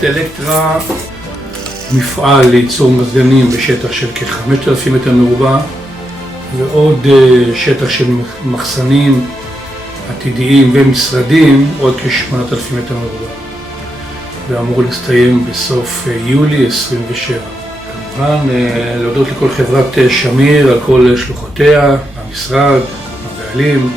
פרויקט אלקטרה, מפעל לייצור מזגנים בשטח של כ-5,000 מטר מרובע ועוד שטח של מחסנים עתידיים ומשרדים, עוד כ-8,000 מטר מרובע, ואמור להסתיים בסוף יולי 27. כמובן להודות לכל חברת שמיר על כל שלוחותיה, המשרד, הבעלים,